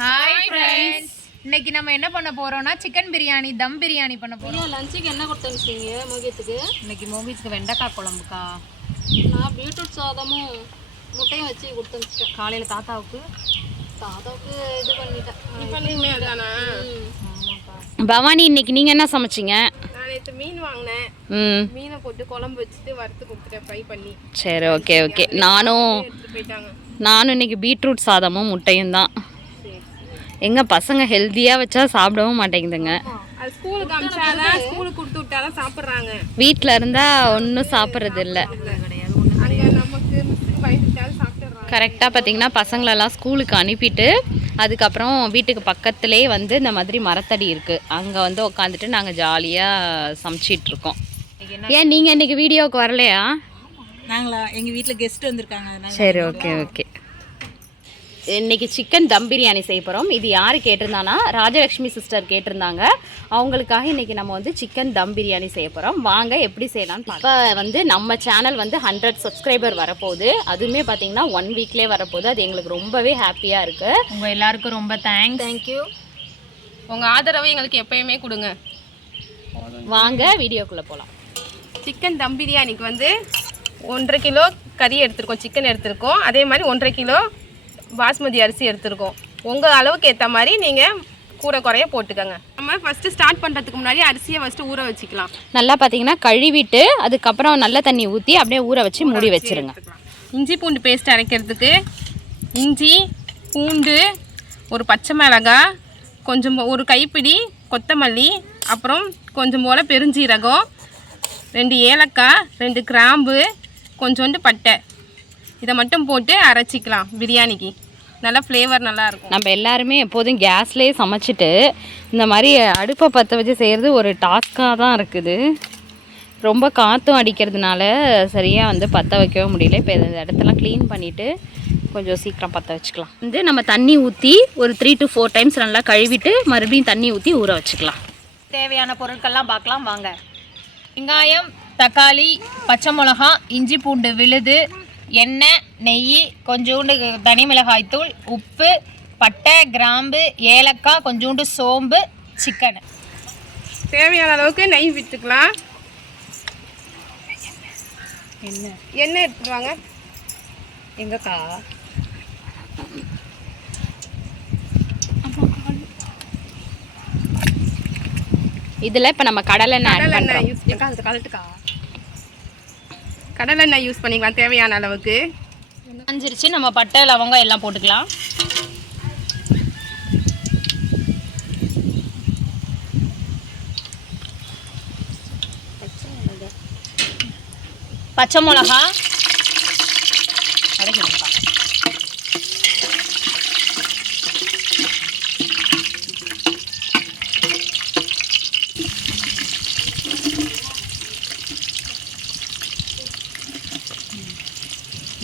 Hi friends, இன்னைக்கு நம்ம என்ன பண்ண போறோம்னா சிக்கன் பிரியாணி, தம் பிரியாணி பண்ண போறோம். லஞ்சுக்கு என்ன கொடுத்தீங்க மோகித்துக்கு? இன்னைக்கு மோகித்துக்கு வெண்டைக்காய் குழம்புக்கா. நான் பீட்ரூட் சாதமும் முட்டையும் வச்சு கொடுத்தேன். காலையில தாத்தாவுக்கு இது பண்ணிட்டேன். பவானி, இன்னைக்கு நீங்க என்ன சமைச்சீங்க? நான் நேற்று மீன் வாங்கினேன். மீனை போட்டு குழம்பு வச்சுட்டு வறுத்து கொடுத்துட்டேன், ஃப்ரை பண்ணி. சரி, ஓகே ஓகே. நானும் இன்னைக்கு பீட்ரூட் சாதமும் முட்டையும் தான். எங்க பசங்க ஹெல்த்தியா வச்சா சாப்பிடவும் மாட்டேங்குதுங்க. அது ஸ்கூலுக்கு அனுப்பிச்சாதான், ஸ்கூலுக்கு கொடுத்து விட்டாதான் சாப்பிட்றாங்க. வீட்டில் இருந்தா ஒன்றும் சாப்பிட்றது இல்லை. அங்கே நமக்கு பயந்துட்டாலும் சாப்பிட்றாங்க. கரெக்டாக பார்த்தீங்கன்னா பசங்களெல்லாம் ஸ்கூலுக்கு அனுப்பிட்டு அதுக்கப்புறம் வீட்டுக்கு பக்கத்துலேயே வந்து இந்த மாதிரி மரத்தடி இருக்குது, அங்கே வந்து உட்காந்துட்டு நாங்கள் ஜாலியாக சமைச்சிட்ருக்கோம். ஏன் நீங்கள் இன்றைக்கி வீடியோவுக்கு வரலையா? நாங்களா, எங்கள் வீட்டில் கெஸ்ட் வந்திருக்காங்க. சரி, ஓகே ஓகே. இன்றைக்கி சிக்கன் தம் பிரியாணி செய்ய போகிறோம். இது யார் கேட்டிருந்தானா, ராஜலக்ஷ்மி சிஸ்டர் கேட்டிருந்தாங்க. அவங்களுக்காக இன்றைக்கி நம்ம வந்து சிக்கன் தம் பிரியாணி செய்ய போகிறோம். வாங்க எப்படி செய்யலான்னு. இப்போ வந்து நம்ம சேனல் வந்து 100 சப்ஸ்கிரைபர் வரப்போகுது. அதுவுமே பார்த்திங்கன்னா 1 வீக்லேயே வரப்போகுது. அது எங்களுக்கு ரொம்பவே ஹாப்பியாக இருக்குது. உங்கள் எல்லாருக்கும் ரொம்ப தேங்க்யூ. உங்கள் ஆதரவை எங்களுக்கு எப்பயுமே கொடுங்க. வாங்க வீடியோக்குள்ளே போகலாம். சிக்கன் தம் பிரியாணிக்கு வந்து 1.5 கிலோ கறி எடுத்துருக்கோம், சிக்கன் எடுத்துருக்கோம். அதே மாதிரி 1.5 கிலோ பாஸ்மதி அரிசி எடுத்துருக்கோம். உங்கள் அளவுக்கு ஏற்ற மாதிரி நீங்கள் கூட குறைய போட்டுக்கோங்க. நம்ம ஃபஸ்ட்டு ஸ்டார்ட் பண்ணுறதுக்கு முன்னாடி அரிசியை ஃபஸ்ட்டு ஊற வச்சுக்கலாம். நல்லா பார்த்தீங்கன்னா கழுவிட்டு அதுக்கப்புறம் நல்ல தண்ணி ஊற்றி அப்படியே ஊற வச்சு மூடி வச்சுருங்க. இஞ்சி பூண்டு பேஸ்ட் அரைக்கிறதுக்கு இஞ்சி பூண்டு, ஒரு பச்சை மிளகாய், கொஞ்சம் ஒரு கைப்பிடி கொத்தமல்லி, அப்புறம் கொஞ்சம் போல் பெருஞ்சீரகம், 2 ஏலக்காய், 2 கிராம்பு, கொஞ்சோண்டு பட்டை, இதை மட்டும் போட்டு அரைச்சிக்கலாம். பிரியாணிக்கு நல்லா ஃப்ளேவர் நல்லாயிருக்கும். நம்ம எல்லாருமே எப்போதும் கேஸ்லேயே சமைச்சிட்டு இந்த மாதிரி அடுப்பை பற்ற வச்சு செய்கிறது ஒரு டாஸ்க்காக தான் இருக்குது. ரொம்ப காற்றும் அடிக்கிறதுனால சரியாக வந்து பற்ற வைக்கவே முடியல. இப்போ இந்த இடத்தெல்லாம் க்ளீன் பண்ணிவிட்டு கொஞ்சம் சீக்கிரம் பற்ற வச்சுக்கலாம். வந்து நம்ம தண்ணி ஊற்றி ஒரு 3 to 4 டைம்ஸ் நல்லா கழுவிட்டு மறுபடியும் தண்ணி ஊற்றி ஊற வச்சுக்கலாம். தேவையான பொருட்கள்லாம் பார்க்கலாம் வாங்க. வெங்காயம், தக்காளி, பச்சை மிளகா, இஞ்சி பூண்டு விழுது, எண்ணெய், நெய், கொஞ்சோண்டு தனி மிளகாய்த்தூள், உப்பு, பட்டை, கிராம்பு, ஏலக்காய், கொஞ்சோண்டு சோம்பு, சிக்கன். தேவையான அளவுக்கு நெய் விட்டுக்கலாம். எண்ணெய் எடுத்துட்டு வாங்க. எங்கக்கா இதில் இப்போ நம்ம கடலெண்ணெய் ஆட் பண்ணுறோம். கடலெண்ணெய் யூஸ் பண்ணிக்கலாம் தேவையான அளவுக்கு. அஞ்சிருச்சு. நம்ம பட்டை, லவங்கம் எல்லாம் போட்டுக்கலாம். பச்சை மிளகா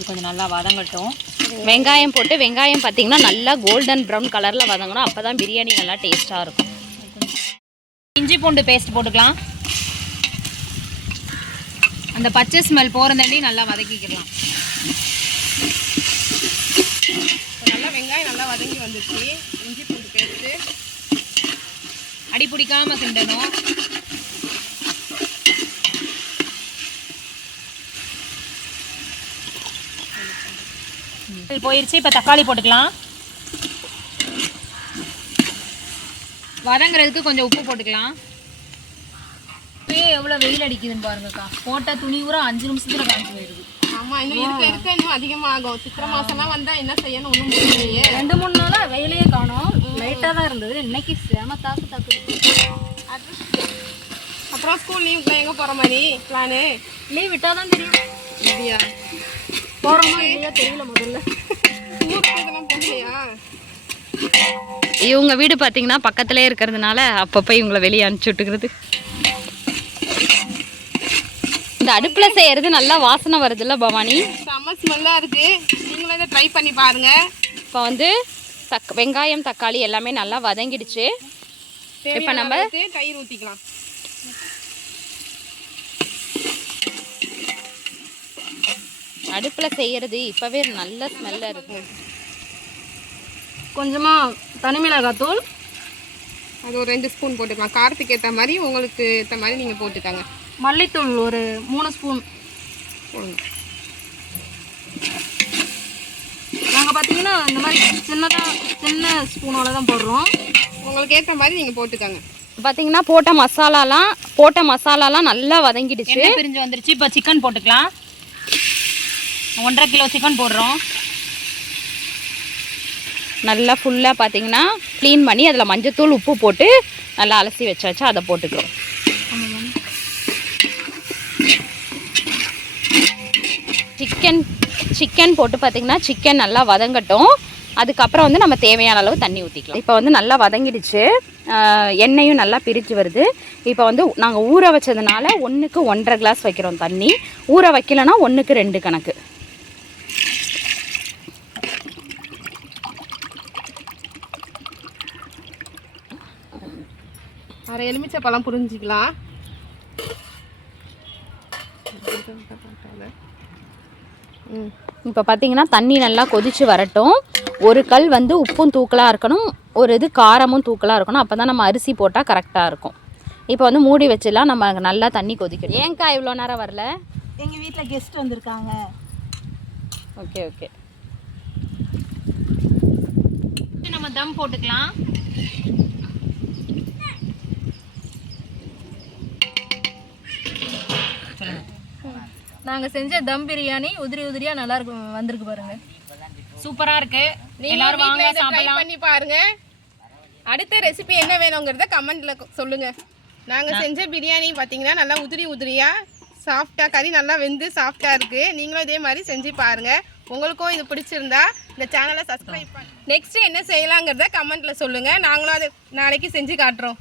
கொஞ்சம் நல்லா வதங்கட்டும். வெங்காயம் போட்டு, வெங்காயம் பார்த்திங்கன்னா நல்லா கோல்டன் ப்ரௌன் கலரில் வதங்கணும். அப்போ தான் பிரியாணி நல்லா டேஸ்ட்டாக இருக்கும். இஞ்சி பூண்டு பேஸ்ட் போட்டுக்கலாம். அந்த பச்சை ஸ்மெல் போகிறதாண்டி நல்லா வதக்கிக்கலாம். நல்லா வெங்காயம் நல்லா வதங்கி வந்துச்சு. இஞ்சி பூண்டு பேஸ்ட்டு அடி பிடிக்காமல் கிண்டணும். போயிடுச்சு. இப்போ தக்காளி போட்டுக்கலாம். வதங்குறதுக்கு கொஞ்சம் உப்பு போட்டுக்கலாம். எவ்வளோ வெயில் அடிக்குதுன்னு பாருங்கக்கா. போட்டால் துணி ஊற 5 நிமிஷத்தில் காஞ்சி போயிடுது. ஆமாம், இன்னும் இருக்க இன்னும் அதிகமாகும். சித்திரை மாதம்லாம் வந்தால் என்ன செய்யணும் ஒன்றும் முடியலையே. 2-3 நாளாக வெயிலையே காணும். லைட்டாக தான் இருந்தது. இன்னைக்கு செம தாக்கு. அப்புறம் ஸ்கூல் லீவுக்குலாம் எங்கே போகிற மாதிரி பிளானு? லீவ் விட்டால் தான் தெரியும். இல்லையா போகிறோமா இல்லையா தெரியல. முதல்ல ஊருக்கு இதெல்லாம் போகலையா? இவங்க வீடு பார்த்தீங்கன்னா பக்கத்துலேயே இருக்கிறதுனால அப்பப்போ இவங்களை வெளியே அனுப்பிச்சி விட்டுக்கிறது. இந்த அடுப்பில் செய்கிறது நல்லா வாசனை வருதுல்ல பவானி? செம்ம ஸ்மெல்லாக இருக்குது. நீங்களும் இதை ட்ரை பண்ணி பாருங்கள். இப்போ வந்து வெங்காயம், தக்காளி எல்லாமே நல்லா வதங்கிடுச்சு. இப்போ நம்ம தயிர் ஊற்றிக்கலாம். அடுப்பில் செய்கிறது இப்போவே நல்ல ஸ்மெல்லாக இருக்குது. கொஞ்சமாக தனி மிளகாத்தூள், அது ஒரு 2 ஸ்பூன் போட்டுக்கலாம். காரத்துக்கு ஏற்ற மாதிரி உங்களுக்கு ஏற்ற மாதிரி நீங்கள் போட்டுக்கோங்க. மல்லித்தூள் ஒரு 3 ஸ்பூன் போடுங்க. நாங்கள் பார்த்தீங்கன்னா இந்த மாதிரி சின்ன ஸ்பூனோட தான் போடுறோம். உங்களுக்கு ஏற்ற மாதிரி நீங்கள் போட்டுக்கோங்க. பார்த்தீங்கன்னா போட்ட மசாலாலாம் நல்லா வதங்கிடுச்சு. எண்ணெய் பிரிஞ்சு வந்துருச்சு. இப்போ சிக்கன் போட்டுக்கலாம். 1.5 கிலோ சிக்கன் போடுறோம். நல்லா ஃபுல்லாக பார்த்தீங்கன்னா க்ளீன் பண்ணி அதில் மஞ்சத்தூள் உப்பு போட்டு நல்லா அலசி வச்சாச்சு. அதை போட்டுக்கிறோம். சிக்கன் போட்டு பார்த்தீங்கன்னா சிக்கன் நல்லா வதங்கட்டும். அதுக்கப்புறம் வந்து நம்ம தேவையான அளவு தண்ணி ஊற்றிக்கலாம். இப்போ வந்து நல்லா வதங்கிடுச்சு. எண்ணெயும் நல்லா பிரித்து வருது. இப்போ வந்து நாங்கள் ஊற வச்சதுனால 1க்கு 1.5 கிளாஸ் வைக்கிறோம் தண்ணி. ஊற வைக்கலைன்னா 1க்கு 2 கணக்கு. அரை எலுமிச்சை பழம் புரிஞ்சிக்கலாம். இப்போ பார்த்தீங்கன்னா தண்ணி நல்லா கொதித்து வரட்டும். ஒரு கல் வந்து உப்பும் தூக்கலாக இருக்கணும், ஒரு இது காரமும் தூக்கலாக இருக்கணும். அப்போ தான் நம்ம அரிசி போட்டால் கரெக்டாக இருக்கும். இப்போ வந்து மூடி வச்சுலாம் நம்ம நல்லா தண்ணி கொதிக்கணும். ஏன்க்கா இவ்வளோ நேரம் வரல? எங்கள் வீட்டில் கெஸ்ட் வந்திருக்காங்க. ஓகே. நம்ம தம் போட்டுக்கலாம். நாங்கள் செஞ்ச தம் பிரியாணி உதிரியாக நல்லா இருக்கும், வந்திருக்கு பாருங்க. சூப்பராக இருக்கு. எல்லாரும் வாங்க ட்ரை சாப்பிடலாம். பண்ணி பாருங்க. அடுத்த ரெசிபி என்ன வேணுங்கிறத கமெண்ட்ல சொல்லுங்க. நாங்கள் செஞ்ச பிரியாணி பார்த்தீங்கன்னா நல்லா உதிரியாக சாஃப்டாக, கறி நல்லா வெந்து சாஃப்டாக இருக்குது. நீங்களும் இதே மாதிரி செஞ்சு பாருங்கள். உங்களுக்கும் இது பிடிச்சிருந்தா இந்த சேனலை சப்ஸ்கிரைப் பண்ணுங்க. நெக்ஸ்ட் என்ன செய்யலாங்கிறத கமெண்ட்ல சொல்லுங்கள். நாங்களும் அதை நாளைக்கு செஞ்சு காட்டுறோம்.